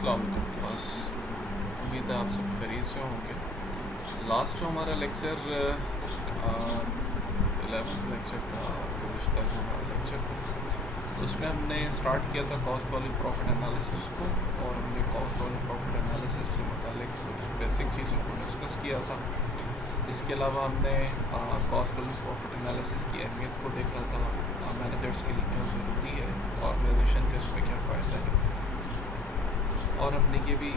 अस्सलाम वालेकुम क्लास। उम्मीद है आप सब खैरियत से होंगे। लास्ट जो हमारा लेक्चर 11th लेक्चर था, गुज़िश्ता जो हमारा लेक्चर था उसमें हमने स्टार्ट किया था कॉस्ट वाली प्रॉफिट एनालिसिस को, और हमने कॉस्ट वाली प्रॉफिट एनालिसिस से मुतालिक कुछ बेसिक चीज़ों को डिस्कस किया था। इसके अलावा हमने कॉस्ट वाली प्रॉफिट एनालिसिस की अहमियत को देखा था, मैनेजर्स के लिए क्यों ज़रूरी है, ऑर्गेनाइजेशन के इसमें क्या फ़ायदा है, और हमने ये भी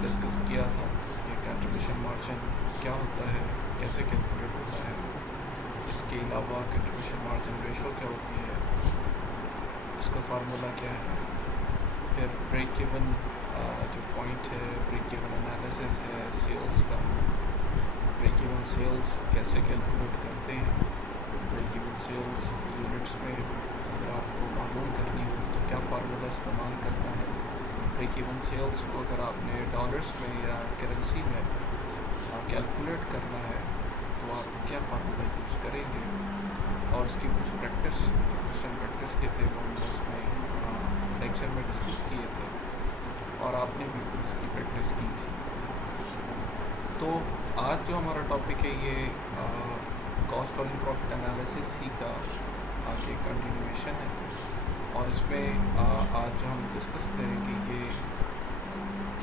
डिस्कस किया था कि कंट्रीब्यूशन मार्जिन क्या होता है, कैसे कैलकुलेट होता है। इसके अलावा कंट्रीब्यूशन मार्जिन रेशो क्या होती है, इसका फार्मूला क्या है। फिर ब्रेक इवन जो पॉइंट है, ब्रेक इवन एनालिसिस है सेल्स का, ब्रेक इवन सेल्स कैसे कैलकुलेट करते हैं, ब्रेक इवन सेल्स यूनिट्स में अगर आपको मालूम करनी हो तो क्या फार्मूला इस्तेमाल करना है। ब्रेक इवन सेल्स को अगर आपने डॉलर्स में या करेंसी में कैलकुलेट करना है तो आप क्या फार्मूला यूज़ करेंगे, और उसकी कुछ प्रैक्टिस, जो क्वेश्चन प्रैक्टिस के थे वो हमने इसमें लेक्चर में डिस्कस किए थे और आपने भी इसकी प्रैक्टिस की थी। तो आज जो हमारा टॉपिक है ये कॉस्ट वाली प्रॉफिट एनालिसिस ही का आगे कंटिन्यूएशन है, और इसमें आज जो हम डिस्कस करेंगे ये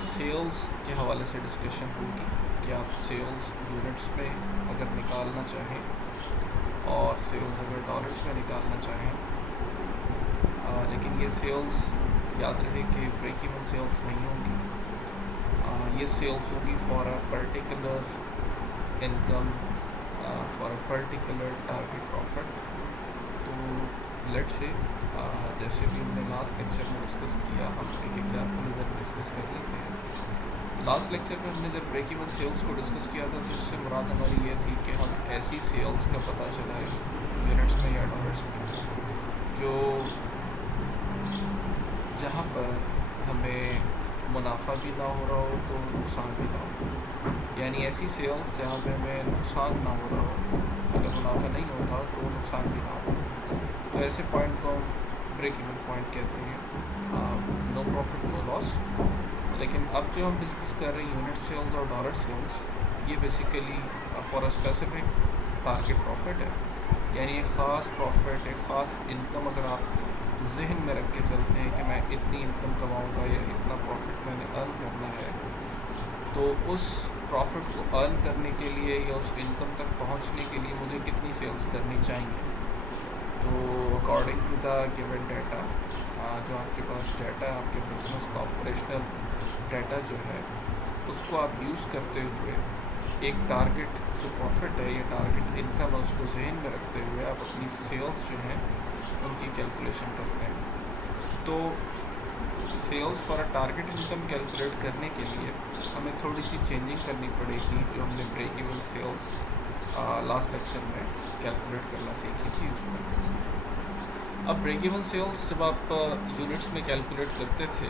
सेल्स के हवाले से डिस्कशन होगी कि आप सेल्स यूनिट्स में अगर निकालना चाहें और सेल्स अगर डॉलर्स में निकालना चाहें, लेकिन ये सेल्स याद रहे कि ब्रेक इवन सेल्स नहीं होंगी, ये सेल्स होगी for a particular income, for a particular target profit. तो लेट से जैसे भी हमने लास्ट लेक्चर में डिस्कस किया, हम एक एग्जांपल इधर डिस्कस कर लेते हैं। लास्ट लेक्चर में हमने जब ब्रेक इवन सेल्स को डिस्कस किया था तो इससे मुराद हमारी ये थी कि हम ऐसी सेल्स का पता चलाए यूनिट्स में या डॉलर्स में जो जहाँ पर हमें मुनाफा भी ना हो रहा हो तो नुकसान भी ना हो, यानी ऐसी सेल्स जहाँ पे हमें नुकसान ना हो रहा हो, अगर मुनाफा नहीं होता तो नुकसान भी ना हो। तो ऐसे पॉइंट को ब्रेक इवन पॉइंट कहते हैं, नो प्रॉफिट नो लॉस। लेकिन अब जो हम डिस्कस कर रहे हैं यूनिट सेल्स और डॉलर सेल्स, ये basically for a specific target profit है, यानी एक ख़ास प्रॉफिट, एक ख़ास इनकम अगर आप जहन में रख के चलते हैं कि मैं इतनी इनकम कमाऊँगा या इतना प्रॉफिट मैंने अर्न करना है, तो उस प्रॉफिट को अर्न करने के लिए या उस इनकम तक पहुंचने के लिए मुझे कितनी सेल्स करनी चाहिए। तो according to the given data, जो आपके पास डाटा है, आपके बिजनेस का ऑपरेशनल डाटा जो है, उसको आप यूज़ करते हुए एक टारगेट जो प्रॉफिट है या टारगेट इनकम है उसको जहन में रखते हुए आप अपनी सेल्स जो हैं उनकी कैलकुलेशन करते हैं। तो sales for a target income calculate करने के लिए हमें थोड़ी सी चेंजिंग करनी पड़ेगी, जो हमने break even sales last lecture में कैलकुलेट करना सीखी थी उसमें। अब ब्रेक इवन सेल्स जब आप यूनिट्स में कैलकुलेट करते थे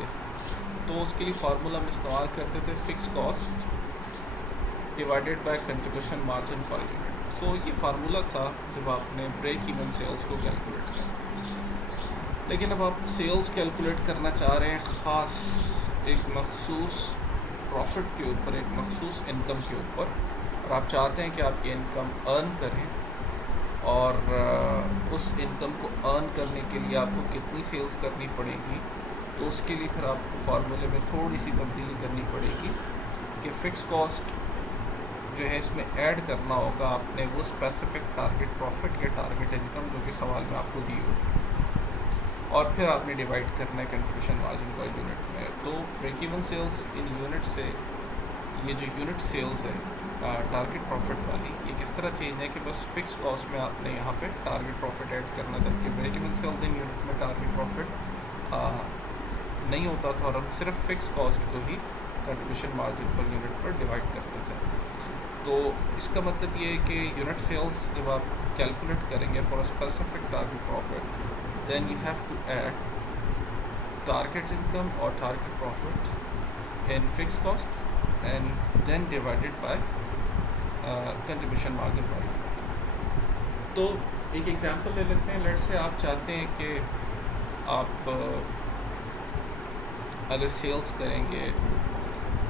तो उसके लिए फार्मूला हम इस्तेमाल करते थे fix cost divided by contribution margin per unit. So ये फार्मूला था जब आपने ब्रेक इवन सेल्स को कैलकुलेट किया। लेकिन अब आप सेल्स कैलकुलेट करना चाह रहे हैं ख़ास एक मखसूस प्रॉफिट के ऊपर, एक मखसूस इनकम के ऊपर, और आप चाहते हैं कि आपकी इनकम अर्न करें, और उस इनकम को अर्न करने के लिए आपको कितनी सेल्स करनी पड़ेगी। तो उसके लिए फिर आपको फार्मूले में थोड़ी सी तब्दीली करनी पड़ेगी कि फ़िक्स कॉस्ट जो है इसमें ऐड करना होगा आपने वो स्पेसिफिक टारगेट प्रॉफिट या टारगेट इनकम जो कि सवाल में आपको दी होगी, और फिर आपने डिवाइड करना है कंट्रीब्यूशन मार्जिन को यूनिट में। तो break even sales in unit से, ये जो यूनिट सेल्स है टारगेट प्रॉफिट वाली, ये किस तरह चेंज है कि बस फिक्स कॉस्ट में आपने यहाँ पे टारगेट प्रॉफिट ऐड करना, जबकि break even sales in unit में टारगेट प्रॉफिट नहीं होता था और हम सिर्फ फिक्स कॉस्ट को ही कंट्रीब्यूशन मार्जिन पर यूनिट पर डिवाइड करते थे। तो इसका मतलब ये है कि यूनिट सेल्स जब आप कैलकुलेट करेंगे for a specific target profit, then you have to add target income or target profit in fixed costs and then divided by contribution margin by unit। तो एक एग्जांपल ले लेते हैं। लेट से आप चाहते हैं कि आप अगर सेल्स करेंगे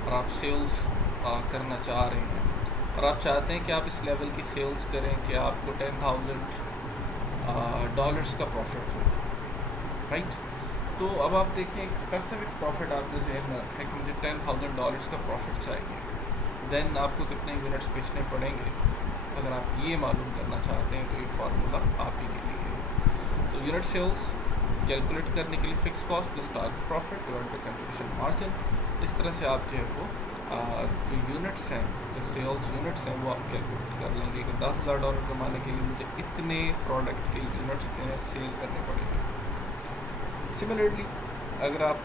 और आप सेल्स करना चाह रहे हैं और आप चाहते हैं कि आप इस लेवल की सेल्स करें कि आपको $10,000 का प्रॉफिट हो, राइट। तो अब आप देखें एक स्पेसिफिक प्रॉफिट आपने जहन में रखा है कि मुझे $10,000 का प्रॉफिट चाहिए, देन आपको कितने यूनिट्स बेचने पड़ेंगे। अगर आप ये मालूम करना चाहते हैं तो ये फार्मूला आप ही के लिए है। तो यूनिट सेल्स कैलकुलेट करने के लिए fix cost plus target profit divide by contribution margin, इस तरह से आप जो है वो जो यूनिट्स हैं, जो सेल्स यूनिट्स हैं, वो आप कैलकुलेट कर लेंगे कि $10,000 कमाने के लिए मुझे इतने प्रोडक्ट के यूनिट्स जो हैं सेल करने पड़ेंगे। सिमिलरली अगर आप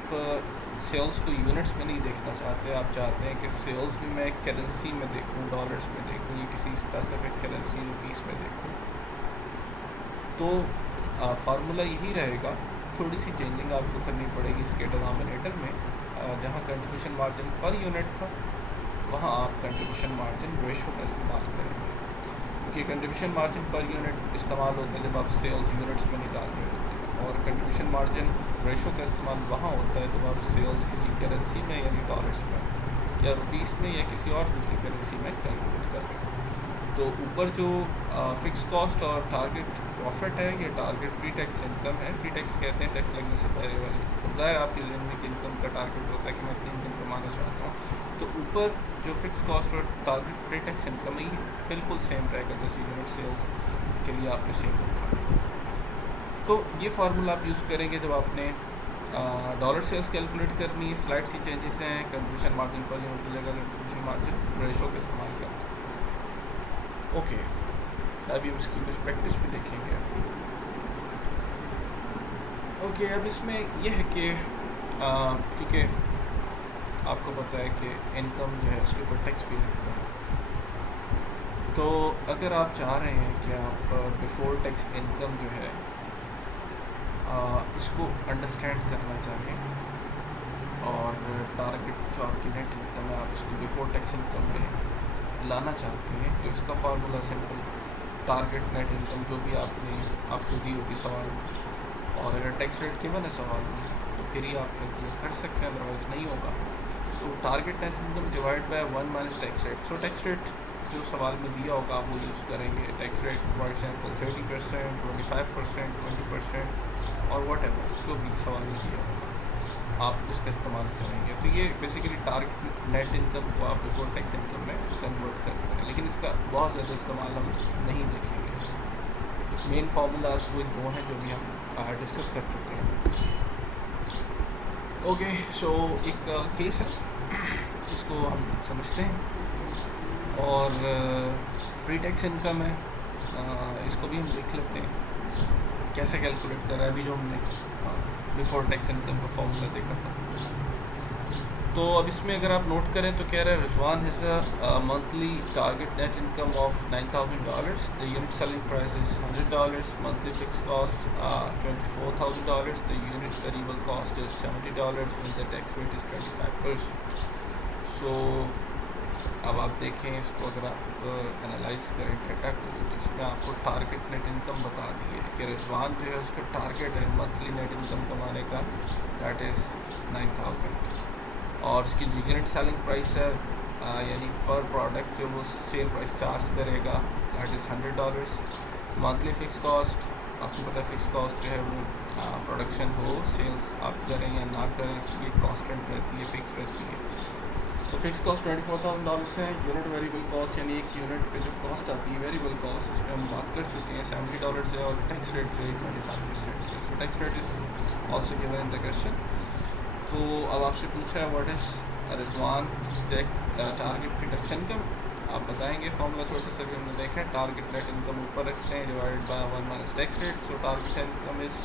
सेल्स को यूनिट्स में नहीं देखना चाहते, आप चाहते हैं कि सेल्स भी मैं करेंसी में देखूं, डॉलर्स में देखूं या किसी स्पेसिफिक करेंसी रुपीस में देखूं, तो फार्मूला यही रहेगा। थोड़ी सी चेंजिंग आपको करनी पड़ेगी इसके डिनोमिनेटर में। जहाँ कंट्रीब्यूशन मार्जिन पर यूनिट था वहाँ आप कंट्रीब्यूशन मार्जिन रेशो का इस्तेमाल करेंगे, क्योंकि कंट्रीब्यूशन मार्जिन पर यूनिट इस्तेमाल होता है जब आप सेल्स यूनिट्स में निकाल रहे होते हैं, और कंट्रीब्यूशन मार्जिन रेशो का इस्तेमाल वहाँ होता है जब आप सेल्स किसी करेंसी में यानी डॉलर्स में या रुपीस में या किसी और दूसरी करेंसी में कैलकुलेट कर रहे हैं। तो ऊपर जो फिक्स कॉस्ट और टारगेट प्रॉफिट है, ये टारगेट प्री टैक्स इनकम है। प्री टैक्स कहते हैं टैक्स लगने से पहले वाली। तो ज़ाहिर आपकी ज़हन में कि इनकम का टारगेट होता है कि मैं इतनी इनकम कमाना चाहता हूँ। तो ऊपर जो फिक्स कॉस्ट और टारगेट प्री टैक्स इनकम है ये बिल्कुल सेम रहेगा जैसे यूनिट सेल्स के लिए आपने सेम रखा। तो ये फार्मूला आप यूज़ करेंगे जब आपने डॉलर सेल्स कैलकुलेट करनी है। स्लाइड सी चेंजेस हैं, कंट्रीब्यूशन मार्जिन पर यूनिट की जगह कंट्रीब्यूशन मार्जिन रेशो का इस्तेमाल करना। ओके, अभी हम इसकी कुछ प्रैक्टिस भी देखेंगे। ओके, अब इसमें यह है कि चूँकि आपको पता है कि इनकम जो है उसके ऊपर टैक्स भी लगता है, तो अगर आप चाह रहे हैं कि आप बिफोर टैक्स इनकम जो है इसको अंडरस्टैंड करना चाहें और टारगेट जो आपकी नेट इनकम है आप इसको बिफोर टैक्स इनकम में लाना चाहते हैं, तो इसका formula simple target net income जो भी आपको दी होगी सवाल में, और अगर टैक्स रेट गिवन है सवाल में तो फिर ही आप कैलकुलेट कर सकते हैं, अदरवाइज़ नहीं होगा। तो target net income divide by 1 minus tax rate. So tax rate जो सवाल में दिया होगा आप वो यूज़ करेंगे। टैक्स रेट फॉर एग्जांपल 30%, 25%, 20% और वट एवर जो भी सवाल में दिया होगा आप उसका इस्तेमाल करेंगे। तो ये बेसिकली टारगेट नेट इनकम को आप बिफोर टैक्स इनकम में कन्वर्ट करते हैं, लेकिन इसका बहुत ज़्यादा इस्तेमाल हम नहीं देखेंगे। मेन फार्मूलाज वो दो हैं जो भी हम डिस्कस कर चुके हैं। ओके, सो एक केस है, इसको हम समझते हैं, और प्री टैक्स इनकम है, इसको भी हम देख लेते हैं कैसे कैलकुलेट कर रहा है। अभी जो हमने बिफोर टैक्स इनकम का फॉर्मूला देखा था, तो अब इसमें अगर आप नोट करें तो कह रहा है Rizwan has a monthly target net income of $9,000, the unit selling price is $100, monthly fix cost $24,000, the unit variable cost is $70 and the tax rate is 25%। सो अब आप देखें इसको, अगर आप एनालाइज करें डेटा को, तो इसमें आपको टारगेट नेट इनकम बता दी है कि रिजवान जो है उसका टारगेट है मंथली नेट इनकम कमाने का, दैट इज़ 9,000, और उसकी जो यूनिट सेलिंग प्राइस है यानी पर प्रोडक्ट जो वो सेल प्राइस चार्ज करेगा, that is $100। Monthly fix cost, आपको पता है फिक्स कॉस्ट जो है वो प्रोडक्शन हो, सेल्स आप करें या ना करें, ये कांस्टेंट रहती है, फिक्स रहती है। तो फिक्स कॉस्ट $24,000 है। यूनिट वेरिएबल कॉस्ट यानी एक यूनिट पे जो कॉस्ट आती है वेरिएबल कॉस्ट, इस पर हम बात कर चुके हैं, $70 है, और टैक्स रेट जो है 25% है। So tax rate is also given in the question. तो अब आपसे पूछा है what is Rizwan target pre tax income, आप बताएंगे। फॉर्मूला छोटे से भी हमने देखा है, टारगेट नेट इनकम ऊपर रखते हैं divided by 1 minus tax rate. So target income is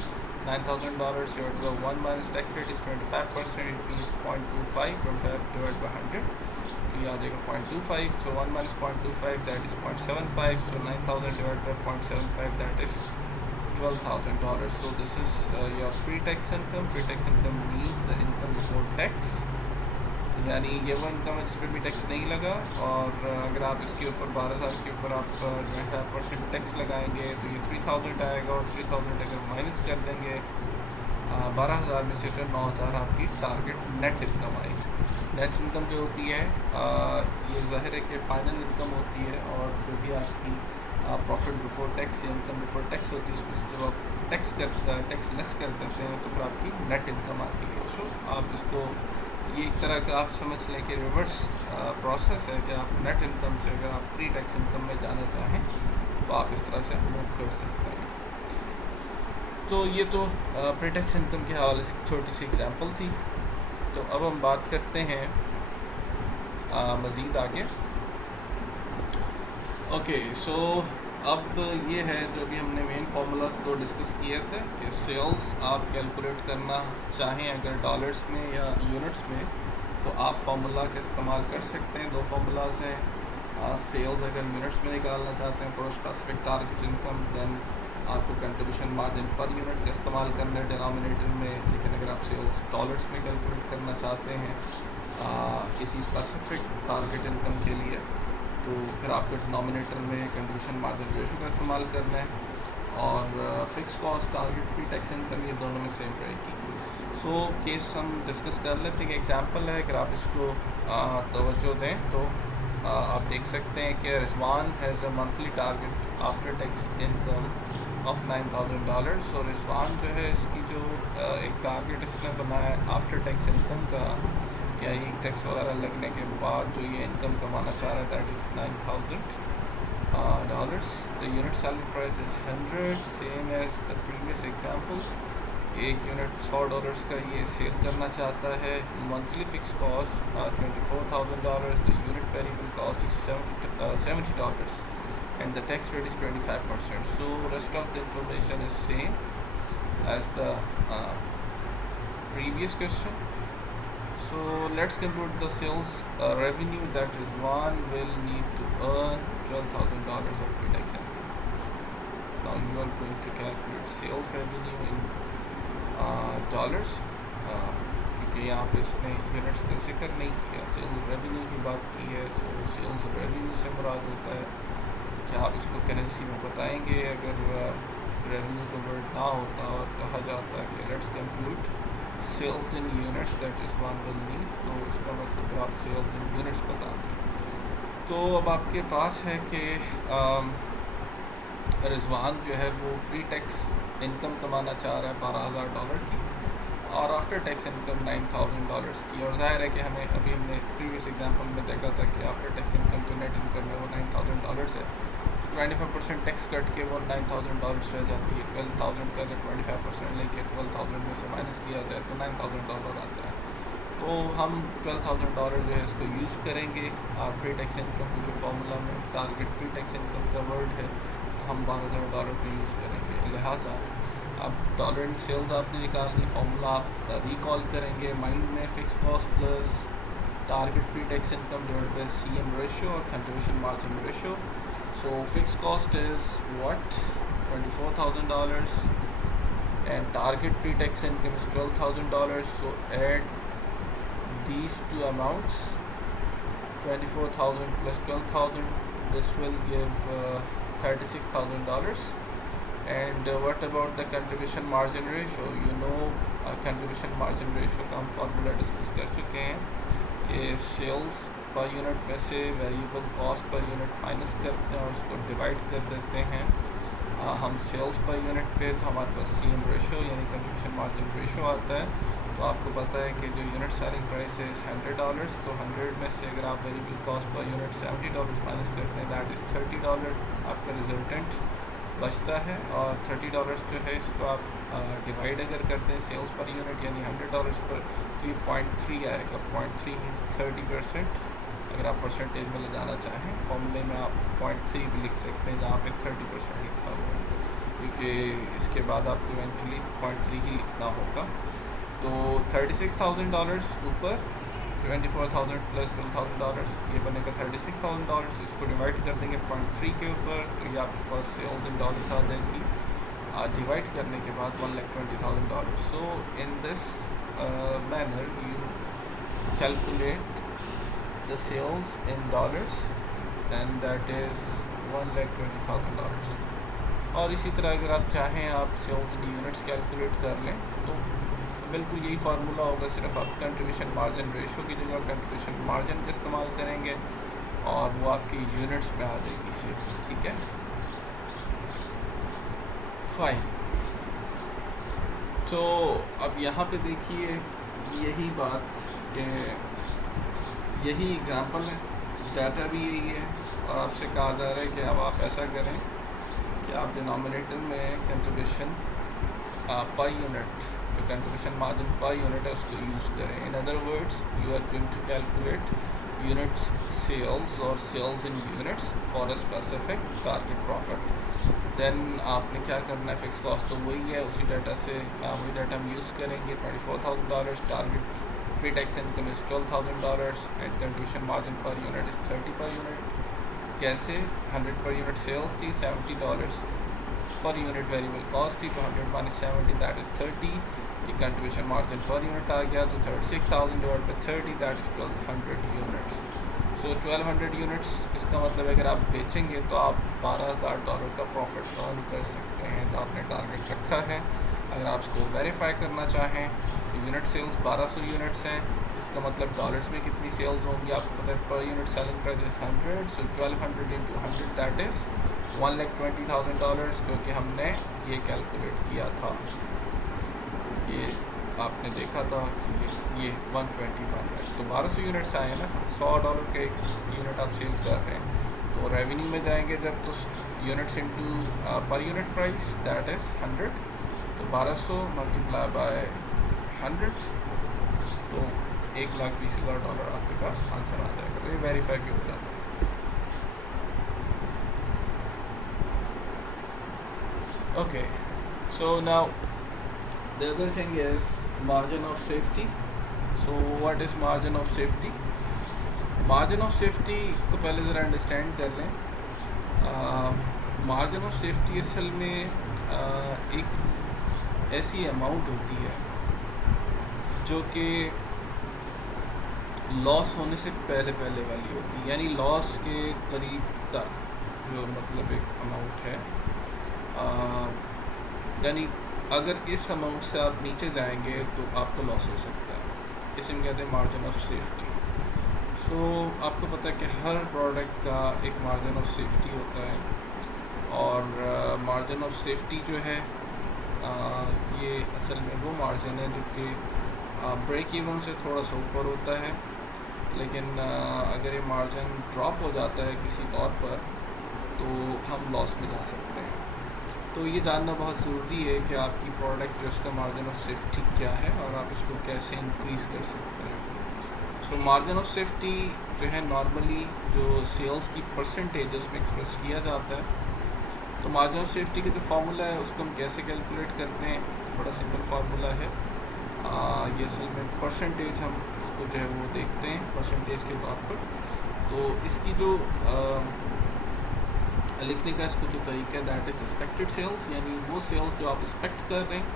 $9,000 divided by 1 minus tax rate is 25%, it is 0.25, 25 divide by 100, तो ये आ जाएगा 0.25। सो 1 minus 0.25 that is 0.75, so 9,000 divide by 0.75 that is $12,000. So this is your pre-tax income. Pre-tax income means the income before tax, यानी ये वो income है जिस पर भी टैक्स नहीं लगा, और अगर आप इसके ऊपर 12,000 के ऊपर आप 25% टैक्स लगाएंगे तो ये 3,000 आएगा, और 3,000 अगर माइनस कर देंगे 12,000 में से फिर 9,000 आपकी टारगेट नेट इनकम आएगी। नेट इनकम जो होती है ये ज़ाहिर है कि फ़ाइनल इनकम होती है, और जो भी आपकी प्रॉफिट बिफोर टैक्स या इनकम बिफोर टैक्स होती है उसमें से जब आप टैक्स लेस कर देते हैं तो फिर आपकी नेट इनकम आती है। सो आप इसको ये एक तरह का आप समझ लें कि रिवर्स प्रोसेस है कि आप नेट इनकम से अगर आप प्री टैक्स इनकम में जाना चाहें तो आप इस तरह से मूव कर सकते हैं। तो ये तो प्री टैक्स इनकम के हवाले से एक छोटी सी एग्जांपल थी। तो अब हम बात करते हैं मज़ीद आगे। ओके, सो अब ये है जो भी हमने मेन फार्मूलाज तो डिस्कस किए थे कि सेल्स आप कैलकुलेट करना चाहें अगर डॉलर्स में या यूनिट्स में तो आप फार्मूला का इस्तेमाल कर सकते हैं। दो फार्मूलाज हैं। सेल्स अगर यूनिट्स में निकालना चाहते हैं for specific target income, then आपको कंट्रीब्यूशन मार्जिन पर यूनिट का इस्तेमाल करना है डिनोमिनेटर में। लेकिन अगर आप सेल्स डॉलर्स में कैलकुलेट करना चाहते हैं किसी स्पेसिफिक टारगेट इनकम के लिए तो फिर आपको डिनोमिनेटर में कंट्रीब्यूशन मार्जिन रेशो का इस्तेमाल करना है, और fix cost target pre tax income ये दोनों में सेम रहेगी। सो केस हम डिस्कस कर लेते हैं। एक एग्जांपल है, अगर आप इसको तवज्जो दें तो आप देख सकते हैं कि Rizwan has a monthly target after tax income of $9,000। और रिजवान जो है इसकी जो एक टारगेट इसने बनाया आफ्टर टैक्स इनकम का, यानी टैक्स वगैरह लगने के बाद जो ये इनकम कमाना चाह रहा है that is $9,000। The unit selling price is 100, same as the previous example. एक यूनिट $100 का ये सेल करना चाहता है। Monthly fix cost $24,000। The unit variable cost is $70 and the tax rate is 25%. So rest of the information is same as the previous question. So let's compute the sales revenue that Rizwan will need to earn $12,000 of pre-tax income. Now you are going to calculate sales revenue in dollars, क्योंकि यहाँ पे इसने units का जिक्र नहीं किया, sales revenue की बात की है। सो सेल्स रेवेन्यू से मुराद होता है कि आप इसको करेंसी में बताएंगे। अगर रेवेन्यू का वर्ड ना होता और कहा जाता है कि let's compute sales in units that is one will need, तो इसका मतलब आप सेल्स इन यूनिट्स बता दें। तो अब आपके पास है कि रिजवान जो है वो प्री टैक्स इनकम कमाना चाह रहा है $12,000 की, और आफ्टर टैक्स इनकम $9,000 की। और ज़ाहिर है कि हमने प्रीवियस एग्जांपल में देखा था कि आफ्टर टैक्स इनकम जो नेट इनकम है वो $9,000 है। 25% टैक्स कट के वो $9,000 रह जाती है। 12,000 का अगर 25% लेके 12,000 में से माइनस किया जाए तो $9,000 आता है। तो हम $12,000 जो है इसको यूज़ करेंगे प्री टैक्स इनकम के फार्मूला में। टारगेट प्री टैक्स इनकम का वर्ड है तो हम $12,000 को यूज़ करेंगे। लिहाजा अब डॉलर इन सेल्स आपने निकालनी, फार्मूला आप रिकॉल करेंगे माइंड में। Fix cost plus target pre tax income divided by CM ratio और contribution margin ratio. So fixed cost is what? $24,000 and target pre-tax income is $12,000. So add these two amounts, 24,000 plus 12,000. This will give $36,000. And what about the contribution margin ratio? You know, contribution margin ratio का हम formula discuss कर चुके हैं कि sales per unit में से variable cost per unit minus करते हैं और उसको डिवाइड कर देते हैं हम सेल्स पर यूनिट पे, तो हमारे पास CM रेशो यानी कंट्रीब्यूशन मार्जिन रेशो आता है। तो आपको पता है कि जो यूनिट सेलिंग प्राइस है $100, तो 100 में से अगर आप variable cost per unit $70 minus करते हैं दैट इज़ $30 आपका रिजल्टेंट बचता है। और $30 जो है इसको आप डिवाइड अगर करते हैं सेल्स पर यूनिट यानी $100 पर, तो ये 0.3 आएगा। 0.3 मीन्स 30%। अगर आप परसेंटेज में ले जाना चाहें फॉर्मूले में आप 0.3 भी लिख सकते हैं जहाँ पे 30% लिखा हुआ है, क्योंकि इसके बाद आपको इवेंचुअली 0.3 ही लिखना होगा। तो $36,000 ऊपर 24,000 प्लस $12,000 ये बनेगा $36,000। इसको डिवाइड कर देंगे 0.3 के ऊपर, तो ये आपके पास सेल्स इन डॉलर्स आ जाएगी। डिवाइड करने के बाद $1,20,000। So in this manner you calculate the sales in dollars and that is $1,20,000। और इसी तरह अगर आप चाहें आप सेल्स इन यूनिट्स कैलकुलेट कर लें तो बिल्कुल यही फार्मूला होगा, सिर्फ आप कंट्रीब्यूशन मार्जिन रेशो की जगह कंट्रीब्यूशन मार्जिन का इस्तेमाल करेंगे और वो आपकी यूनिट्स में आ जाएगी सेल्स। ठीक है, फाइन। तो अब यहाँ पे देखिए यही बात कि यही एग्ज़ाम्पल है, डाटा भी यही है और आपसे कहा जा रहा है कि अब आप ऐसा करें कि आप डिनोमिनेटर में कंट्रीब्यूशन पर यूनिट, जो कंट्रीब्यूशन मार्जिन पर यूनिट है उसको यूज़ करें। In other words, you are going to calculate units sales और sales in units for a specific target profit. Then आपने क्या करना है, फिक्स कॉस्ट तो वही है, उसी डाटा से वही डाटा हम यूज़ करेंगे। $24,000 target pre-tax income is $12,000 and contribution margin per unit is 30 per unit। कैसे, 100 per unit sales थी, $70 per unit variable cost थी, तो 100 minus 70 that is 30। ये contribution margin per unit आ गया, तो 36,000 divided by 30 that is 1200 units। so 1200 units, इसका मतलब अगर आप बेचेंगे तो आप $12,000 का प्रॉफिट अर्न कर सकते हैं जो आपने टारगेट रखा है। अगर आप इसको वेरीफाई करना चाहें तो यूनिट सेल्स 1200 यूनिट्स हैं, इसका मतलब डॉलर्स में कितनी सेल्स होंगी आपको पता है, per unit selling price is 100, so 1200 into 100 that is $1,20,000, जो कि हमने ये कैलकुलेट किया था। ये आपने देखा था कि ये 121 है, तो 1200 यूनिट्स आए हैं ना, $100 के एक यूनिट आप सेल कर रहे हैं, तो रेवेन्यू में जाएंगे जब तो units into per unit price that is 100, तो 1200 मल्टीप्लाई बाय 100 तो $1,20,000 आपके पास आंसर आ जाएगा। तो ये वेरीफाई भी हो जाता है। Okay, so now the other thing is margin of safety. So what is margin of safety? Margin of safety को पहले ज़रा अंडरस्टैंड कर लें। मार्जिन ऑफ सेफ्टी असल में एक ऐसी अमाउंट होती है जो कि लॉस होने से पहले वाली होती है, यानी लॉस के करीब तक जो मतलब एक अमाउंट है, यानी अगर इस अमाउंट से आप नीचे जाएंगे तो आपको लॉस हो सकता है, इसे हम कहते हैं मार्जिन ऑफ सेफ्टी। सो आपको पता है कि हर प्रोडक्ट का एक मार्जिन ऑफ सेफ्टी होता है और मार्जिन ऑफ सेफ्टी जो है ये असल में वो मार्जिन है जो कि ब्रेक इवन से थोड़ा सा ऊपर होता है, लेकिन अगर ये मार्जिन ड्रॉप हो जाता है किसी तौर पर तो हम लॉस में जा सकते हैं। तो ये जानना बहुत ज़रूरी है कि आपकी प्रोडक्ट जो उसका मार्जिन ऑफ सेफ्टी क्या है और आप इसको कैसे इंक्रीज़ कर सकते हैं। सो मार्जिन ऑफ सेफ्टी जो है नॉर्मली जो सेल्स की परसेंटेज उसमें एक्सप्रेस किया जाता है। तो मार्जिन ऑफ सेफ्टी का जो फार्मूला है उसको हम कैसे कैलकुलेट करते हैं, बड़ा सिंपल फार्मूला है। ये असल में परसेंटेज हम इसको जो है वो देखते हैं परसेंटेज के तौर पर। तो इसकी जो लिखने का इसको जो तरीका है दैट इज़ एक्सपेक्टेड सेल्स, यानी वो सेल्स जो आप एक्सपेक्ट कर रहे हैं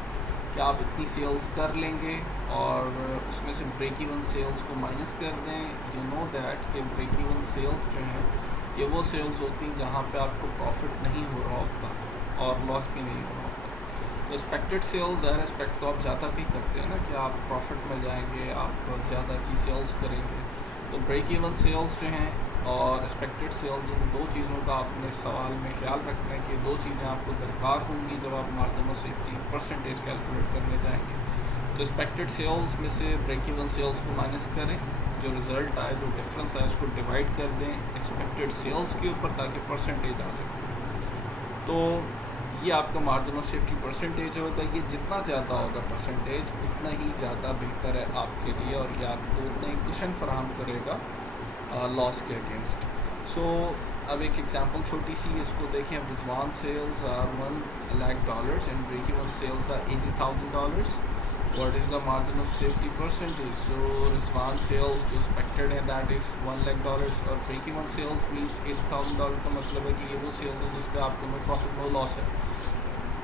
कि आप इतनी सेल्स कर लेंगे और उसमें से ब्रेक इवन सेल्स को माइनस कर दें। यू नो दैट कि ब्रेक इवन सेल्स जो हैं ये वो सेल्स होती हैं जहाँ पे आपको प्रॉफिट नहीं हो रहा होता और लॉस भी नहीं हो रहा होता। तो एक्सपेक्टेड सेल्स ज़ाहिर एक्सपेक्ट तो आप ज़्यादा भी करते हैं ना कि आप प्रॉफिट में जाएंगे, आप ज़्यादा अच्छी सेल्स करेंगे। तो ब्रेक इवन सेल्स जो हैं और एक्सपेक्टेड सेल्स, इन दो चीज़ों का आपने सवाल में ख्याल रखना है कि दो चीज़ें आपको दरकार होंगी जब आप margin of safety percentage calculate करने जाएंगे। तो एक्सपेक्टेड सेल्स में से ब्रेक इवन सेल्स को माइनस करें, जो रिज़ल्ट आए, जो डिफरेंस आए उसको डिवाइड कर दें एक्सपेक्टेड सेल्स के ऊपर ताकि परसेंटेज आ सके। तो ये आपका मार्जिन ऑफ सेफ्टी परसेंटेज होगा। ये जितना ज़्यादा होगा परसेंटेज उतना ही ज़्यादा बेहतर है आपके लिए और ये आपको उतना ही कुशन फराहम करेगा लॉस के अगेंस्ट। सो अब एक एग्जांपल छोटी सी इसको देखें। Rizwan sales are $1,00,000 and break even sales are $80,000। What is the margin of safety percentage? So Rizwan sales जो expected है that is $1,00,000 और break even sales means $80,000 का मतलब है कि ये वो sales है जिस पे आपको no profit no loss है।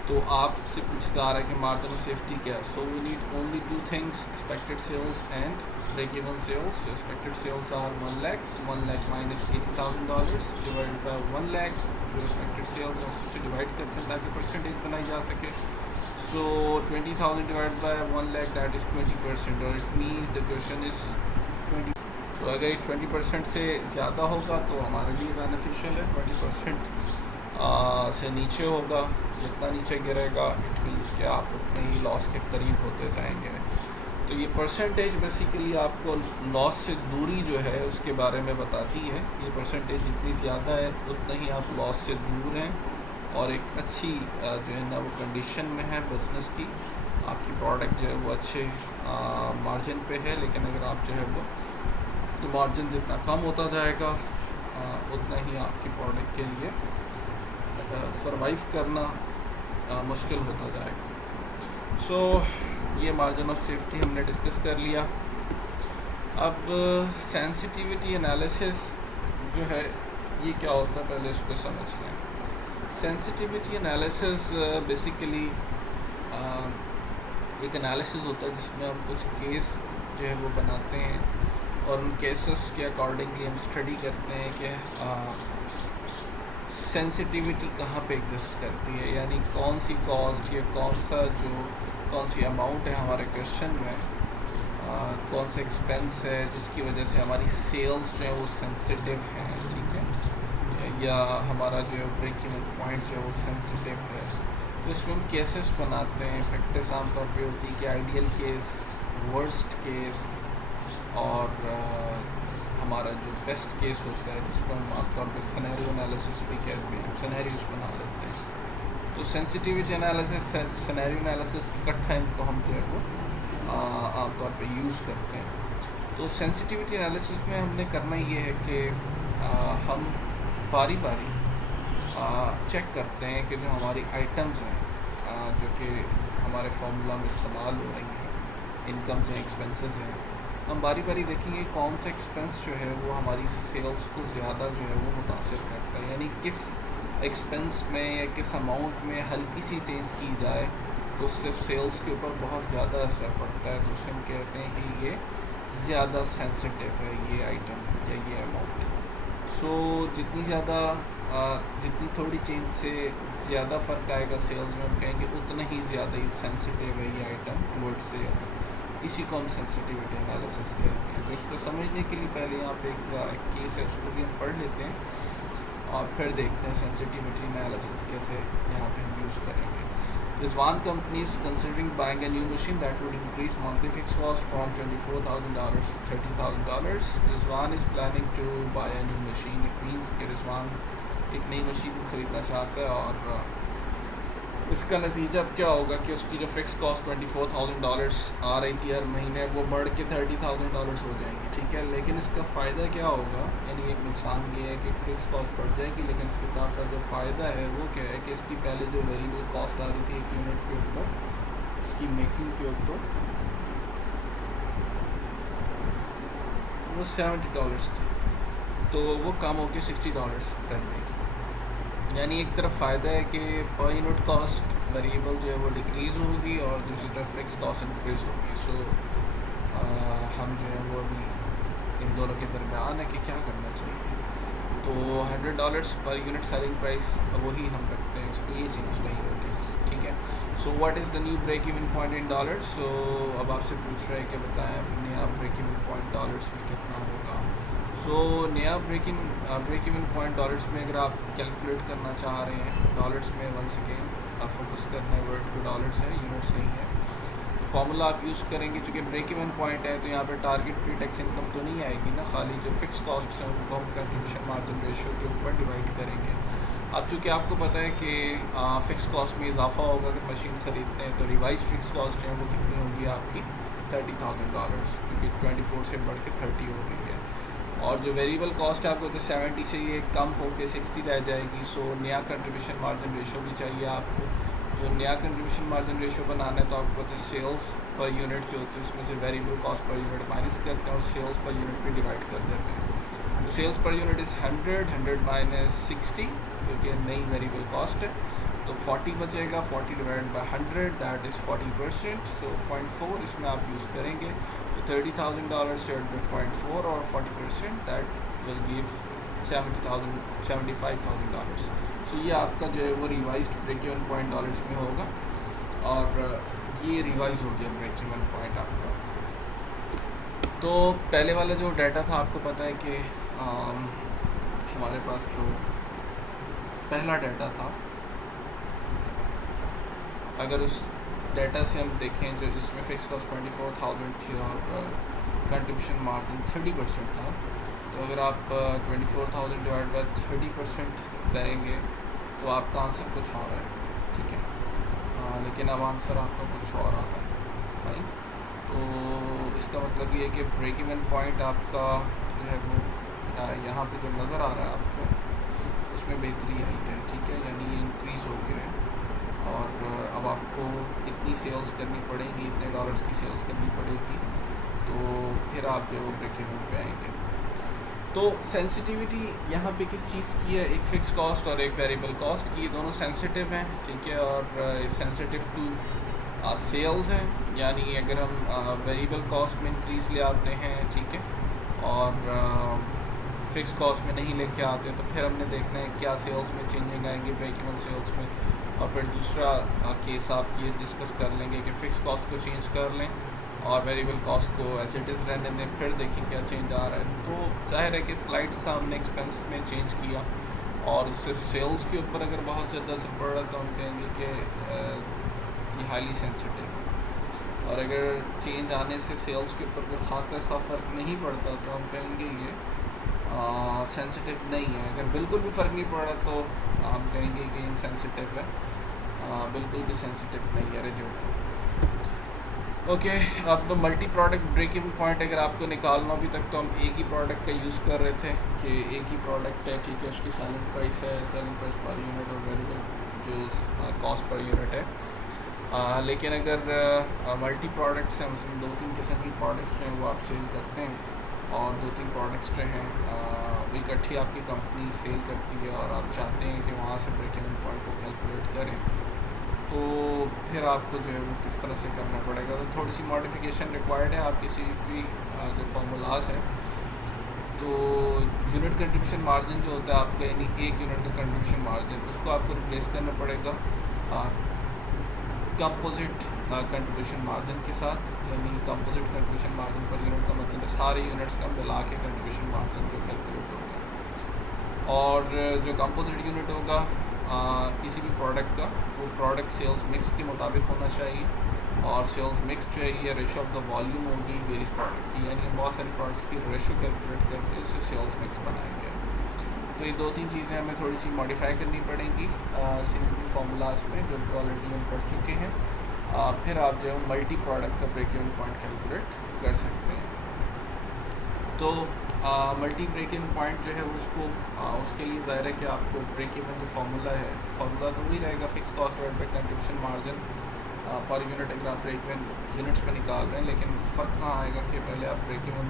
तो आपसे पूछता आ रहा है कि मार्जिन ऑफ सेफ्टी क्या है। So we need only two things, expected sales and break even sales. जो expected sales are 1 lakh minus $80,000 divided by 1 lakh, जो एक्सपेक्टेड सेल्स है उससे डिवाइड करते हैं ताकि परसेंटेज बनाई जा सके। So 20,000 divided by 1 lakh, that is 20%, और it means the question is 20. So अगर ये 20% से ज़्यादा होगा तो हमारे लिए बेनिफिशियल है, 20% से नीचे होगा, जितना नीचे गिरेगा इट मीन्स कि आप उतने ही लॉस के करीब होते जाएंगे। तो ये परसेंटेज बेसिकली आपको लॉस से दूरी जो है उसके बारे में बताती है। ये परसेंटेज जितनी ज़्यादा है उतना ही आप लॉस से दूर हैं और एक अच्छी जो है ना वो कंडीशन में है बिज़नेस की। आपकी प्रोडक्ट जो है वो अच्छे मार्जिन पे है, लेकिन अगर आप जो है वो तो मार्जिन जितना कम होता जाएगा उतना ही आपकी प्रोडक्ट के लिए सरवाइव करना मुश्किल होता जाएगा। सो ये मार्जिन ऑफ सेफ्टी हमने डिस्कस कर लिया। अब सेंसिटिविटी एनालिसिस जो है ये क्या होता है पहले इसको समझ लें। सेंसिटिविटी एनालिसिस बेसिकली एक एनालिसिस होता है जिसमें हम कुछ केस जो है वो बनाते हैं और उन केसेस के अकॉर्डिंगली हम स्टडी करते हैं कि सेंसिटिविटी कहाँ पे एग्जिस्ट करती है, यानी कौन सी कॉस्ट या कौन सी अमाउंट है हमारे क्वेश्चन में, कौन सा एक्सपेंस है जिसकी वजह से हमारी सेल्स जो है वो सेंसिटिव हैं, ठीक है, या हमारा जो है ब्रेक इवन पॉइंट जो है वो सेंसिटिव है। तो इसमें हम केसेस बनाते हैं। प्रैक्टिस आमतौर पे होती है कि आइडियल केस, वर्स्ट केस और हमारा जो बेस्ट केस होता है जिसको हम आमतौर पे सिनेरियो एनालिसिस भी कहते हैं, सिनेरियोस बना लेते हैं। तो सेंसिटिविटी एनालिसिस, सिनेरियो एनालिसिस इकट्ठा इनको हम जो है वो आमतौर पे यूज़ करते हैं। तो सेंसिटिविटी एनालिसिस में हमने करना ये है कि हम बारी बारी चेक करते हैं कि जो हमारी आइटम्स हैं जो कि हमारे फार्मूला में इस्तेमाल हो रही हैं, इनकम्स हैं, एक्सपेंसेस हैं, हम बारी बारी देखेंगे कौन सा एक्सपेंस जो है वो हमारी सेल्स को ज़्यादा जो है वो मुतासिर करता है, यानी किस एक्सपेंस में या किस अमाउंट में हल्की सी चेंज की जाए तो उससे सेल्स के ऊपर बहुत ज़्यादा असर पड़ता है। तो उसे हम कहते हैं कि ये ज़्यादा सेंसिटिव है ये आइटम या ये अमाउंट। सो जितनी थोड़ी चेंज से ज़्यादा फ़र्क आएगा सेल्स में, हम कहेंगे उतना ही ज़्यादा ही सेंसिटिव है ये आइटम टुवर्ड्स सेल्स। इसी को हम सेंसिटिविटी एनालिसिस कहते हैं। तो इसको समझने के लिए पहले यहाँ पे एक केस है उसको भी हम पढ़ लेते हैं और फिर देखते हैं सेंसिटिविटी एनालिसिस कैसे यहाँ पे हम यूज़ करेंगे। Rizwan company is considering buying a new machine that would increase monthly fixed cost from $24,000 to $30,000. Rizwan is planning to buy a new machine. It means कि Rizwan एक नई मशीन ख़रीदना चाहता है और इसका नतीजा अब क्या होगा कि उसकी जो फ़िक्स कॉस्ट $24,000 आ रही थी हर महीने, वो बढ़ के $30,000 हो जाएंगी, ठीक है। लेकिन इसका फ़ायदा क्या होगा, यानी एक नुकसान ये है कि फ़िक्स कॉस्ट बढ़ जाएगी, लेकिन इसके साथ साथ जो फ़ायदा है वो क्या है कि इसकी पहले जो वेरिएबल कॉस्ट आ रही थी एक यूनिट के ऊपर, इसकी मेकिंग के ऊपर, वो $70 थी, तो वो कम होकर $60 रह जाएगी। यानी एक तरफ फ़ायदा है कि पर यूनिट कॉस्ट वेरिएबल जो है वो डिक्रीज़ होगी और दूसरी तरफ फिक्स कॉस्ट इंक्रीज़ होगी। सो हम जो है वो अभी इन दोनों के दरमियान है कि क्या करना चाहिए। तो $100 पर यूनिट सेलिंग प्राइस वही हम रखते हैं, इसको ये चेंज नहीं होगी, ठीक है। So what is the new break even point in dollars. So अब आपसे पूछ रहे हैं कि बताएं नया ब्रेक इवन पॉइंट डॉलर्स में कितना होगा। सो नया ब्रेक इवन पॉइंट डॉलर्स में अगर आप कैलकुलेट करना चाह रहे हैं डॉलर्स में, वंस अगेन आप फोकस करना है वर्ड पे डॉलर्स है, यूनिट्स नहीं है। तो फार्मूला आप यूज़ करेंगे, चूँकि ब्रेक इवन पॉइंट है तो यहाँ पे टारगेट प्री टैक्स इनकम तो नहीं आएगी ना, खाली जो फिक्स कॉस्ट हैं उनको हम कंट्रीब्यूशन मार्जिन रेशियो के ऊपर डिवाइड करेंगे। अब चूँकि आपको पता है कि फ़िक्स कॉस्ट में इजाफा होगा अगर मशीन ख़रीदते हैं, तो रिवाइज फिक्स कॉस्ट है वो कितनी होगी आपकी $30,000, चूँकि 24 से बढ़ के 30 हो गई है। और जो वेरिएबल कॉस्ट है आपको तो 70 से ये कम होकर 60 रह जाएगी। सो नया कंट्रीब्यूशन मार्जिन रेशियो भी चाहिए आपको। तो नया कंट्रीब्यूशन मार्जिन रेशियो बनाना है तो आपको पता है सेल्स पर यूनिट जो होती है उसमें से variable cost per unit minus करते हैं और सेल्स पर यूनिट में डिवाइड कर देते हैं। तो sales per unit is 100 minus 60 जो कि नई वेरिएबल कॉस्ट है, तो 40 बचेगा। 40 डिवाइड बाई 100 दैट इज़ 40%। सो 0.4 इसमें आप यूज़ करेंगे तो $30,000 डिवाइड बाई 0.4 और 40% दैट विल गिव $75,000। सो ये आपका जो है वो revised break even point dollars में होगा। और ये रिवाइज हो गया ब्रेक इवन पॉइंट आपका। तो पहले वाला जो डाटा था आपको पता है कि हमारे पास जो पहला डाटा था, अगर उस डाटा से हम देखें जो इसमें फिक्स कॉस्ट 24,000 थी और कंट्रीब्यूशन मार्जिन 30% था, तो अगर आप 24,000 डिवाइड बाय 30% करेंगे तो आपका आंसर कुछ और आएगा, ठीक है। लेकिन अब आंसर आपका कुछ और आ रहा है, फाइन। तो इसका मतलब ये है कि ब्रेक इवन पॉइंट आपका जो है वो यहाँ पे जो नज़र आ रहा है आपको उसमें बेहतरी आई है, ठीक है, यानी ये इंक्रीज़ हो गया है। और अब आपको इतनी सेल्स करनी पड़ेगी, इतने डॉलर्स की सेल्स करनी पड़ेगी, तो फिर आप जो ब्रेक इवन पे आएंगे। तो सेंसिटिविटी यहाँ पे किस चीज़ की है, एक फ़िक्स कॉस्ट और एक वेरिएबल कॉस्ट की, ये दोनों सेंसिटिव हैं, ठीक है, और सेंसिटिव टू सेल्स हैं, यानी अगर हम वेरिएबल कॉस्ट में इंक्रीज़ ले आते हैं, ठीक है, और फ़िक्स कॉस्ट में नहीं लेके आते हैं, तो फिर हमने देखना है क्या सेल्स में चेंजिंग आएंगी ब्रेक इवन सेल्स में। और फिर दूसरा केस आप ये डिस्कस कर लेंगे कि फ़िक्स कॉस्ट को चेंज कर लें और वेरिएबल कॉस्ट को एज इट इज़ रहने दें, फिर देखें क्या चेंज आ रहा है। तो जाहिर है कि स्लाइड से हमने एक्सपेंस में चेंज किया और इससे सेल्स के ऊपर अगर बहुत ज़्यादा असर पड़ रहा है तो हम कहेंगे कि ये हाईली सेंसिटिव है, और अगर चेंज आने से सेल्स के ऊपर कोई खातर खा फ़र्क नहीं पड़ता तो हम कहेंगे ये सेंसिटिव नहीं है। अगर बिल्कुल भी फ़र्क नहीं पड़ रहा तो हम कहेंगे कि इनसेंसिटिव है, बिल्कुल भी सेंसिटिव नहीं है, रेजिडुअल। ओके, अब multi product break even point अगर आपको निकालना, अभी तक तो हम एक ही प्रोडक्ट का यूज़ कर रहे थे कि एक ही प्रोडक्ट है, ठीक है, उसकी सेलिंग प्राइस है, सेलिंग प्राइस पर यूनिट और वेरिएबल जो कॉस्ट पर यूनिट है। लेकिन अगर मल्टी प्रोडक्ट्स हैं, उसमें 2-3 किस्म की प्रोडक्ट्स जो हैं वो आप सेल करते हैं, और 2-3 प्रोडक्ट्स जो हैं वो इकट्ठी आपकी कंपनी सेल करती है और आप चाहते हैं कि वहाँ से ब्रेक इवन पॉइंट को कैलकुलेट करें, तो फिर आपको जो है वो किस तरह से करना पड़ेगा। तो थोड़ी सी मॉडिफिकेशन रिक्वायर्ड है। आप किसी भी जो फार्मूलाज हैं, तो यूनिट कंट्रीब्यूशन मार्जिन जो होता है आपका, यानी एक यूनिट का कंट्रीब्यूशन मार्जिन, उसको आपको रिप्लेस करना पड़ेगा कंपोजिट कंट्रीब्यूशन मार्जिन के साथ, यानी composite contribution margin per unit का मतलब है सारे यूनिट्स का मिला के कंट्रीब्यूशन मार्जिन जो कैलकुलेट होगा। और जो कंपोजिट यूनिट होगा किसी भी प्रोडक्ट का, वो प्रोडक्ट सेल्स मिक्स के मुताबिक होना चाहिए, और सेल्स मिक्स जो है ये रेशो ऑफ द वॉल्यूम होगी वेरियस प्रोडक्ट की, यानी बहुत सारे प्रोडक्ट्स की रेशो कैलकुलेट करके इससे सेल्स मिक्स बनाएंगे। तो ये 2-3 चीज़ें हमें थोड़ी सी मॉडिफाई करनी पड़ेंगी सिंपल फार्मूलाज में जो ऑलरेडी हम पढ़ चुके हैं। फिर आप जो है मल्टी प्रोडक्ट का ब्रेक इवन पॉइंट कैलकुलेट कर सकते हैं। तो मल्टी ब्रेक इवन पॉइंट जो है उसको उसके लिए ज़ाहिर है कि आपको ब्रेक इवन जो फार्मूला है, फार्मूला तो वही रहेगा, fix cost divided by contribution margin per unit. अगर आप ब्रेक इवन यूनिट्स में निकाल रहे हैं, लेकिन फ़र्क कहाँ आएगा कि पहले आप ब्रेक इवन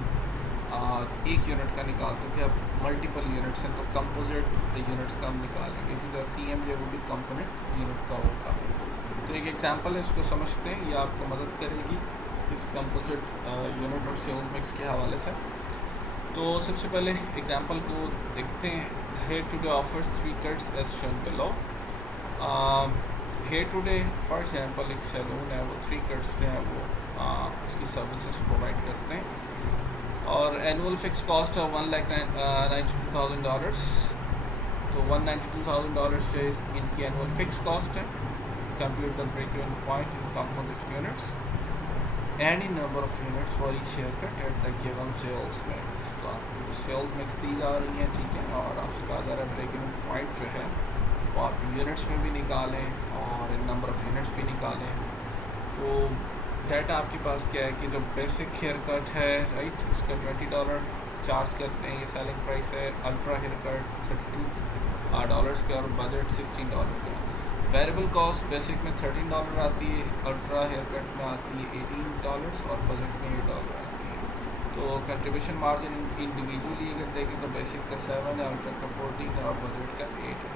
एक यूनिट का निकालते थे, अब मल्टीपल यूनिट्स हैं तो कंपोजिट यूनिट्स का हम निकालेंगे। इसी तरह CM जो वो भी कंपोनेंट यूनिट का होगा। तो एक एग्जांपल है, इसको समझते हैं, ये आपको मदद करेगी इस कंपोजिट यूनिट और सेल्स मिक्स के हवाले से। तो सबसे पहले एग्जांपल को देखते हैं। Hair today offers 3 cuts as shown below. Hair today for example एक सैलून है, वो 3 कट्स जो हैं वो उसकी सर्विसेज प्रोवाइड करते हैं, और एनुअल फिक्स कॉस्ट है $1,92,000। तो $192,000 जो इनकी एनुअल फिक्स कॉस्ट है। Compute the break even point in composite units and in number of units for each hair cut at the given sales mix. तो आपको सेल्स मिक्स दी जा रही हैं, ठीक है, और आपसे कहा जा रहा है ब्रेक इवन पॉइंट जो है वो आप यूनिट्स में भी निकालें और इन नंबर ऑफ यूनिट्स भी निकालें। तो डाटा आपके पास क्या है कि जो बेसिक हेयर कट है, राइट, उसका $20 चार्ज करते हैं, ये सेलिंग प्राइस है। अल्ट्रा हेयर कट $32 का और बजट $16 का। वेरिएबल कॉस्ट बेसिक में $13 आती है, अल्ट्रा हेयर कट में आती है $18 और बजट में $8 आती है। तो कंट्रीब्यूशन मार्जिन इंडिविजुअली अगर देखें तो बेसिक का 7 है, अल्ट्रा का 14 है और बजट का 8 है।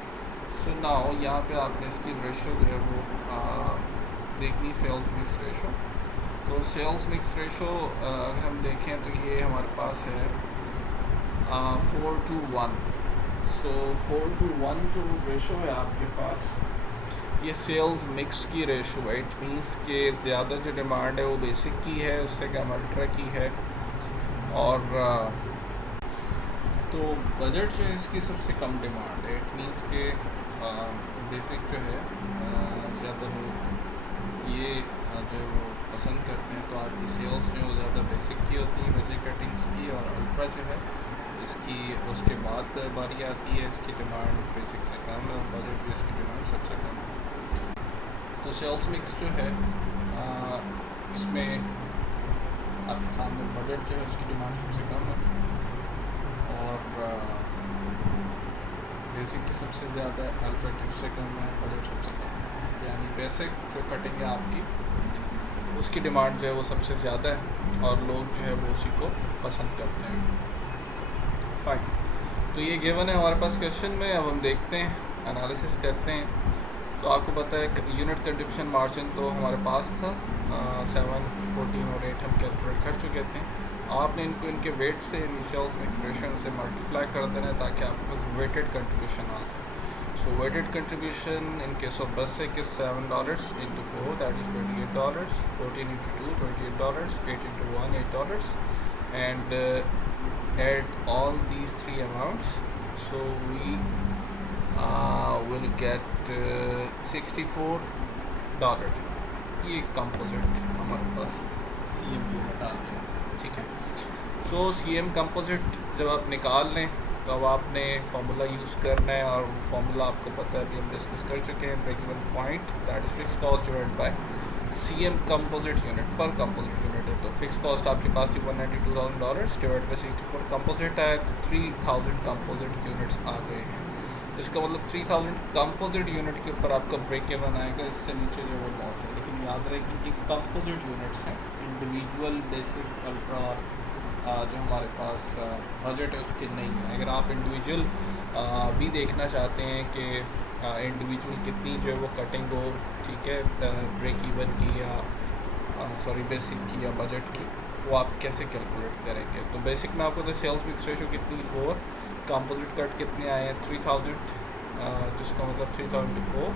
सो नाउ यहाँ पे आपने इसकी रेशो जो है वो देखनी, सेल्स मिक्स रेशो। तो सेल्स मिक्स रेशो अगर हम देखें तो ये हमारे पास है 4:1। सो 4:1 जो रेशो है आपके पास, ये सेल्स मिक्स की रेशो है। इट मीन्स कि ज़्यादा जो डिमांड है वो बेसिक की है, उससे कम अल्ट्रा की है। और तो बजट जो है इसकी सबसे कम डिमांड है। इट मीन्स कि बेसिक जो है ज़्यादा लोग ये जो है वो पसंद करते हैं। तो आपकी सेल्स जो है वो ज़्यादा बेसिक की होती है, बेसिक कटिंग्स की। और अल्ट्रा जो है इसकी उसके बाद बारी आती है, इसकी डिमांड बेसिक से कम है और बजट भी इसकी डिमांड सबसे कम है। तो सेल्स मिक्स जो है इसमें आपके सामने बजट जो है उसकी डिमांड सबसे कम है और बेसिक की सबसे ज़्यादा है, अल्ट्रा की उससे कम है, बजट सबसे कम है। यानी बेसिक जो कटिंग है आपकी उसकी डिमांड जो है वो सबसे ज़्यादा है और लोग जो है वो उसी को पसंद करते हैं। फाइन, तो ये गिवन है हमारे पास क्वेश्चन में। अब हम देखते हैं, एनालिसिस करते हैं। तो आपको पता है यूनिट कंट्रीब्यूशन मार्जिन तो हमारे पास था 7, 14 और 8 हम कैलकुलेट कर चुके थे। आपने इनको इनके वेट से सेल्स मिक्स रेशियो से मल्टीप्लाई कर देना है ताकि आपके पास वेटेड कंट्रीब्यूशन आ जाए। So weighted contribution in case of basic is $7 into 4 that is $28, 14 into 2 $28, 8 into 1 $8, and add all these three amounts, so we will get $64। ये कंपोजिट हमारे पास सी एम यूनिट आ गया, ठीक है। सो सी एम कंपोजिट जब आप निकाल लें तो अब आपने फार्मूला यूज़ करना है और वो फार्मूला आपको पता है, अभी हम डिस्कस कर चुके हैं। Break even point that is fix cost divided by C M composite unit per composite unit है। तो फिक्स कॉस्ट आपके पास थी $192,000 डिवाइड बाई 64 कंपोजिट है, 3000 कंपोजिट यूनिट्स आ गए हैं। इसका मतलब 3000 कंपोजिट यूनिट के ऊपर आपका ब्रेक इवन आएगा, इससे नीचे जो वो लॉस है। लेकिन याद रहे कि कंपोजिट यूनिट्स हैं, इंडिविजुअल बेसिक अल्ट्रा जो हमारे पास बजट है उसके नहीं है। अगर आप इंडिविजुअल भी देखना चाहते हैं कि इंडिविजुअल कितनी जो है वो कटिंग हो, ठीक है, ब्रेक इवन की या बेसिक की या बजट की, तो आप कैसे कैलकुलेट करेंगे। तो बेसिक में आपको तो सेल्स मिक्स रेशो कितनी 4, कंपोजिट कट कितने आए हैं 3000, जिसका मतलब 3000 to 4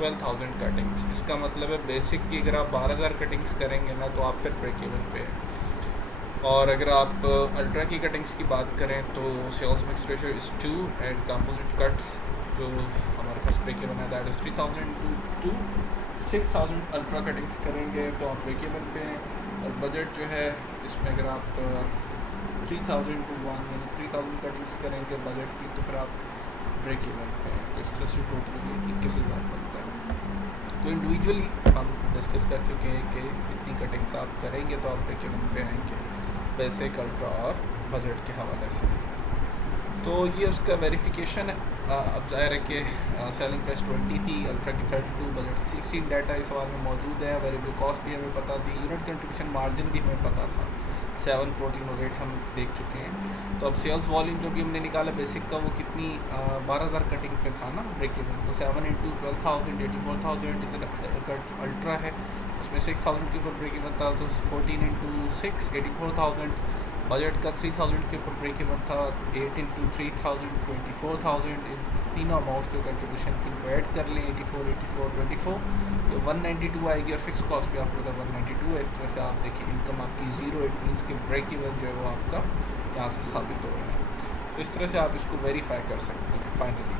12,000 कटिंग्स। इसका मतलब है बेसिक की अगर आप 12,000 कटिंग्स करेंगे ना तो आप फिर ब्रेक इवन पे है। और अगर आप अल्ट्रा की कटिंग्स की बात करें तो sales mix ratio is 2 and composite cuts जो हमारे पास ब्रेक इवन है that is 3000 to 6,000 ultra cuttings करेंगे तो आप ब्रेक इवन पे हैं। और बजट जो है इसमें अगर आप 3000 to 1 यानी 3000 कटिंग्स करेंगे बजट की तो फिर आप ब्रेक इवन पे हैं। तो इस तरह से टोटली 21,000 बनता है। तो इंडिविजुअली हम डिस्कस कर चुके हैं कि इतनी कटिंग्स आप करेंगे तो आप ब्रेक इवन पे आएंगे बेसिक अल्ट्रा और बजट के हवाले से। तो ये उसका वेरिफिकेशन है। अब ज़ाहिर है कि सेलिंग प्राइस 20 थी, अल्ट्रा की 32, बजट की 16। डाटा इस सवाल में मौजूद है। वेरिएबल कॉस्ट भी हमें पता थी, यूनिट कंट्रीब्यूशन मार्जिन भी हमें पता था, 7, 14 और 8 हम देख चुके हैं। तो अब सेल्स वॉल्यूम जो भी हमने निकाला बेसिक का वो कितनी 12,000 कटिंग पे था ना ब्रेक इवन। तो 7 into 12,000 84,000 इस कट अल्ट्रा है, उसमें 6,000 के ऊपर ब्रेक इवन था। तो 14 into 6 84,000। बजट का 3,000 के ऊपर ब्रेक इवन था, 8 into 3,000 24,000। इन तीनों अमाउंट्स जो कंट्रीब्यूशन की इनको ऐड कर लें 84 84 24 तो 192 आएगी। और फिक्स कॉस्ट भी आपको पता 192 है। इस तरह से आप देखिए इनकम आपकी 0, इट मीन्स कि ब्रेक इवन जो है वो आपका यहाँ से साबित हो रहा है। तो इस तरह से आप इसको वेरीफाई कर सकते हैं फाइनली।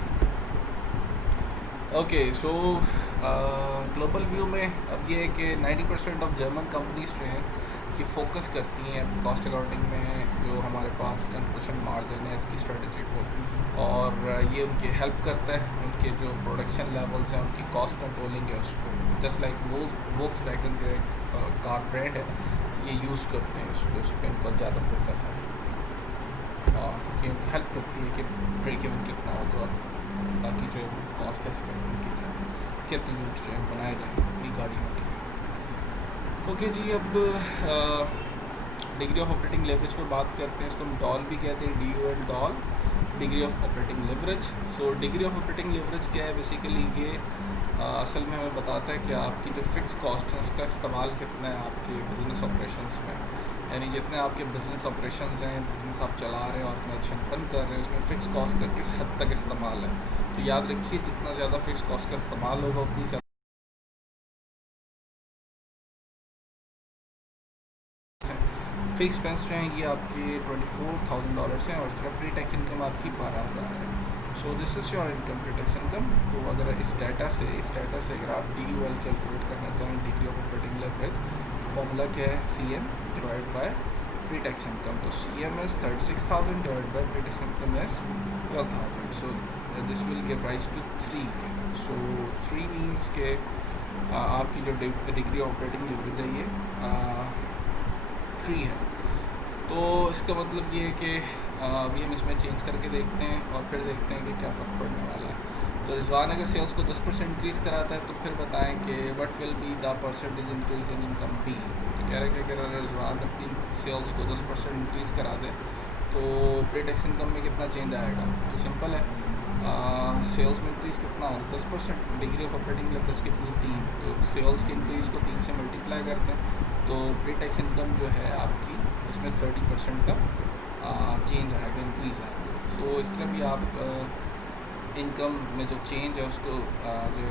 ओके, सो ग्लोबल व्यू में अब ये है कि 90% ऑफ जर्मन कंपनीज जो हैं कि फोकस करती हैं कॉस्ट अकाउंटिंग में जो हमारे पास कंट्रीब्यूशन मार्जिन है इसकी स्ट्रेटजी को, और ये उनकी हेल्प करता है उनके जो प्रोडक्शन लेवल्स हैं उनकी कॉस्ट कंट्रोलिंग है उसको। जस्ट लाइक वोक्सवैगन जो एक कार ब्रांड है ये यूज़ करते हैं उसको, उस पर उनका ज़्यादा फोकस है और क्योंकि उनको हेल्प करती है कि ब्रेक इवन कितना होगा, बाकी जो कॉस्ट कैसे कंट्रोल की जाए, कितने यूनिट जो है बनाए जाएँ अपनी गाड़ियों के। ओके जी, अब डिग्री ऑफ ऑपरेटिंग लेवरेज पर बात करते हैं। इसको हम डॉल भी कहते हैं, DOL doll, degree of operating leverage. So degree of operating leverage क्या है बेसिकली, ये असल में हमें बताता है कि आपकी जो फिक्स कॉस्ट है उसका इस्तेमाल कितना है आपके बिज़नेस ऑपरेशंस में। यानी जितने आपके बिज़नेस ऑपरेशंस हैं, बिज़नेस आप चला रहे हैं, ऑर्गेनाइजेशन रन कर रहे हैं, उसमें फ़िक्स कॉस्ट का किस हद तक इस्तेमाल है। तो याद रखिए जितना ज़्यादा फ़िक्स कॉस्ट का इस्तेमाल होगा उतनी फी एक्सपेंस जो हैं ये आपके $24,000 हैं और इस तरह प्री टैक्स इनकम आपकी 12,000 है। So this is your income pre tax income. तो अगर इस डाटा से अगर आप DOL कैलकुलेट करना चाहें, degree of operating leverage, formula क्या है, CM divide by pre tax income. तो CM is 36,000 divide by pre tax income is 12,000। So this will give rise to 3। So 3 means के आपकी जो डिग्री ऑफ ऑपरेटिंग लेवरेज है ये 3 है। तो इसका मतलब ये है कि अभी हम इसमें चेंज करके देखते हैं और फिर देखते हैं कि क्या फ़र्क पड़ने वाला है। तो रिजवान अगर सेल्स को 10% इंक्रीज़ कराता है तो फिर बताएं कि what will be the percentage increase in income B. तो कह रहे हैं कि अगर रिजवान अपनी सेल्स को 10% इंक्रीज़ करा दे तो प्री टैक्स इनकम में कितना चेंज आएगा। तो सिंपल है, सेल्स में इंक्रीज़ कितना होगा 10%, डिग्री ऑफ ऑपरेटिंग लेवरेज कितनी 3, तो सेल्स के इंक्रीज़ को 3 से मल्टीप्लाई करते हैं तो प्री टैक्स इनकम जो है आपकी उसमें 30% का चेंज आएगा, इंक्रीज़ आएगा। सो इस तरह भी आप इनकम में जो चेंज है उसको जो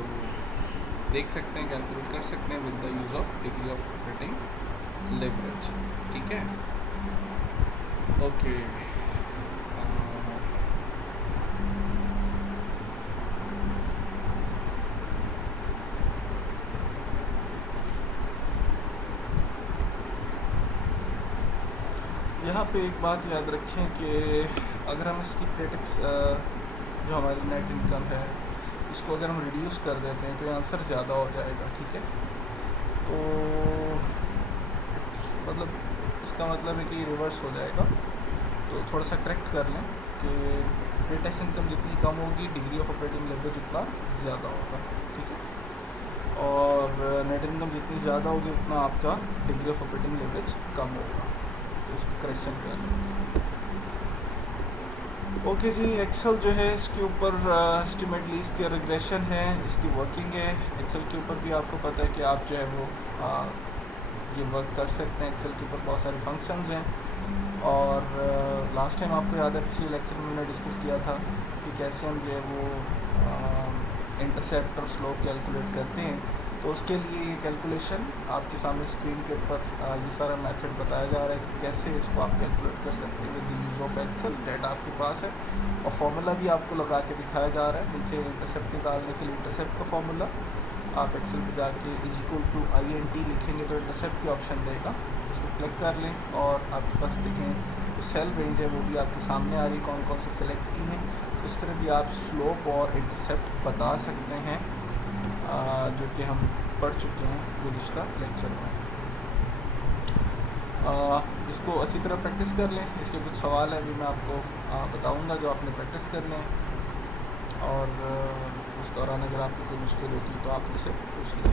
देख सकते हैं, कैलकुलेट कर सकते हैं with the use of degree of operating leverage. ठीक है, ओके। यहाँ पे एक बात याद रखें कि अगर हम इसकी प्री टैक्स जो हमारी नेट इनकम है इसको अगर हम रिड्यूस कर देते हैं तो ये आंसर ज़्यादा हो जाएगा। ठीक है, तो मतलब इसका मतलब है कि रिवर्स हो जाएगा। तो थोड़ा सा करेक्ट कर लें कि प्री टैक्स इनकम जितनी कम होगी डिग्री ऑफ ऑपरेटिंग लेवरेज उतना ज़्यादा होगा। ठीक है, और नेट इनकम जितनी ज़्यादा होगी उतना आपका डिग्री ऑफ ऑपरेटिंग लेवरेज कम होगा। तो इसको करेक्शन कर लें। ओके जी, एक्सेल जो है इसके ऊपर एस्टिमेट लीज के रिग्रेशन है, इसकी वर्किंग है। एक्सेल के ऊपर भी आपको पता है कि आप जो है वो ये वर्क कर सकते हैं। एक्सेल के ऊपर बहुत सारे फंक्शंस हैं और लास्ट टाइम आपको याद है पिछले लेक्चर में मैंने डिस्कस किया था कि कैसे हम जो है वो इंटरसेप्ट और स्लोप कैलकुलेट करते हैं। तो उसके लिए ये कैलकुलेशन आपके सामने स्क्रीन के ऊपर ये सारा मेथड बताया जा रहा है कि कैसे इसको आप कैलकुलेट कर सकते हैं with the use of Excel. Data आपके पास है और फार्मूला भी आपको लगा के दिखाया जा रहा है। नीचे इंटरसेप्ट निकालने के लिए इंटरसेप्ट का फार्मूला आप एक्सेल पे जाके =INT लिखेंगे तो इंटरसेप्ट की ऑप्शन देगा, उसको क्लिक कर लें और आपके पास देखें तो सेल रेंज है वो भी आपके सामने आ रही है, कौन कौन से सेलेक्ट की हैं। तो इस तरह भी आप स्लोप और इंटरसेप्ट बता सकते हैं जो कि हम पढ़ चुके हैं गुज़िश्ता लेक्चर में। इसको अच्छी तरह प्रैक्टिस कर लें। इसके कुछ सवाल है अभी मैं आपको बताऊंगा जो आपने प्रैक्टिस करने हैं और उस दौरान अगर आपको कोई मुश्किल होती है तो आप मुझसे पूछ लीजिए।